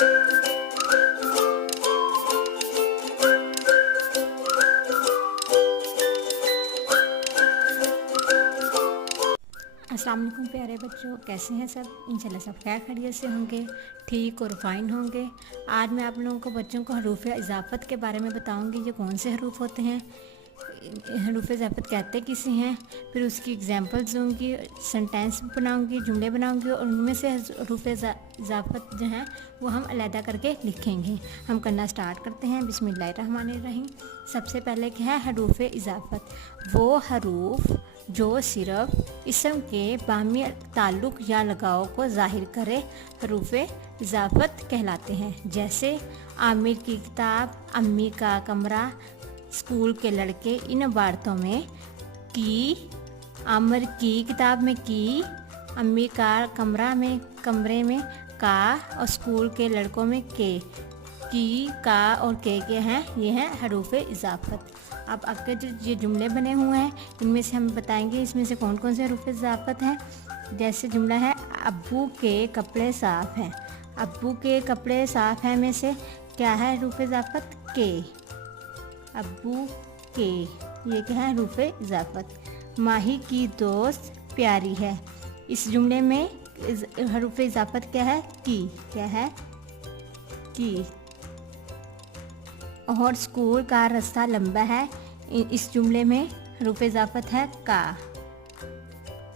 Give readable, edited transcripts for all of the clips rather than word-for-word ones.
अस्सलाम वालेकुम प्यारे बच्चों, कैसे हैं सब। इंशाल्लाह सब खैर खैरियत से होंगे, ठीक और फाइन होंगे। आज मैं आप लोगों को बच्चों को हरूफ इजाफ़त के बारे में बताऊंगी। ये कौन से हरूफ होते हैं, हरूफ इजाफ़त कहते किसे हैं, फिर उसकी एग्जांपल्स दूंगी, सेंटेंस बनाऊंगी, जुमले बनाऊंगी और उनमें से हरूफ इजाफ़त जो हैं वो हम अलहदा करके लिखेंगे। हम करना स्टार्ट करते हैं। बिस्मिल्लाहिर्रहमानिर्रहीम। सबसे पहले क्या है हरूफ इजाफ़त, वो हरूफ जो सिर्फ इसम के बामी ताल्लुक़ या लगाव को ज़ाहिर करे हरूफ इजाफ़त कहलाते हैं। जैसे आमिर की किताब, अम्मी का कमरा, स्कूल के लड़के। इन इबारतों में की, आमिर की किताब में की, अम्मी का कमरा में कमरे में का और स्कूल के लड़कों में के। की, का और के हैं, ये हैं हरूफ इजाफ़त। अब आगे जो ये जुमले बने हुए हैं इनमें से हम बताएंगे इसमें से कौन कौन से हरूफ इजाफ़त हैं। जैसे जुमला है अब्बू के कपड़े साफ़ हैं। अब्बू के कपड़े साफ़ हैं में से क्या है हरूफ इजाफ़त, के। अब्बू के, ये क्या है हरूफ इजाफ़त। माही की दोस्त प्यारी है। इस जुमले में हरूफ इजाफ़त क्या है, की। क्या है, की। और स्कूल का रास्ता लंबा है। इस जुमले में हरूफ इजाफ़त है का।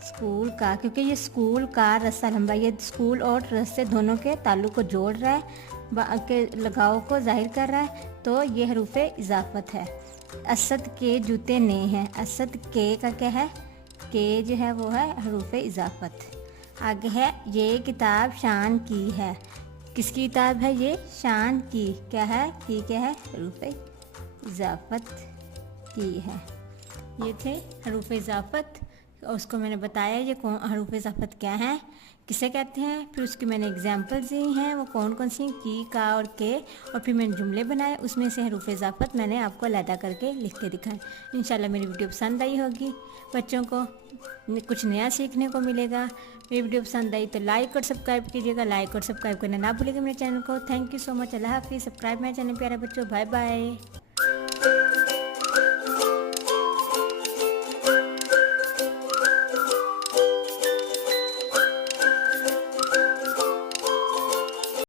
स्कूल का, क्योंकि ये स्कूल का रास्ता लंबा, ये स्कूल और रास्ते दोनों के ताल्लुक़ को जोड़ रहा है, के लगाव को जाहिर कर रहा है, तो ये हरूफ इजाफ़त है। असद के जूते नए हैं। असद के का क्या है, के जो है वो है हरूफ इजाफ़त। आगे है ये किताब शान की है। किसकी किताब है ये, शान की। क्या है, की क्या है, हरूफ इजाफ़त की है। ये थे हरूफ इजाफ़त, उसको मैंने बताया ये कौन हरूफ इजाफ़त क्या है, किसे कहते हैं। फिर उसकी मैंने एग्जांपल्स दी हैं, वो कौन कौन सी, की, का और के। और फिर मैंने जुमले बनाए, उसमें से हरूफ इजाफ़त मैंने आपको अलहदा करके लिख के दिखाए। इंशाल्लाह मेरी वीडियो पसंद आई होगी, बच्चों को कुछ नया सीखने को मिलेगा। मेरी वीडियो पसंद आई तो लाइक और सब्सक्राइब कीजिएगा। लाइक और सब्सक्राइब करना ना भूलिएगा मेरे चैनल को। Thank you so much. अल्लाह हाफिज़। सब्सक्राइब मेरे चैनल प्यारे बच्चों। Bye bye.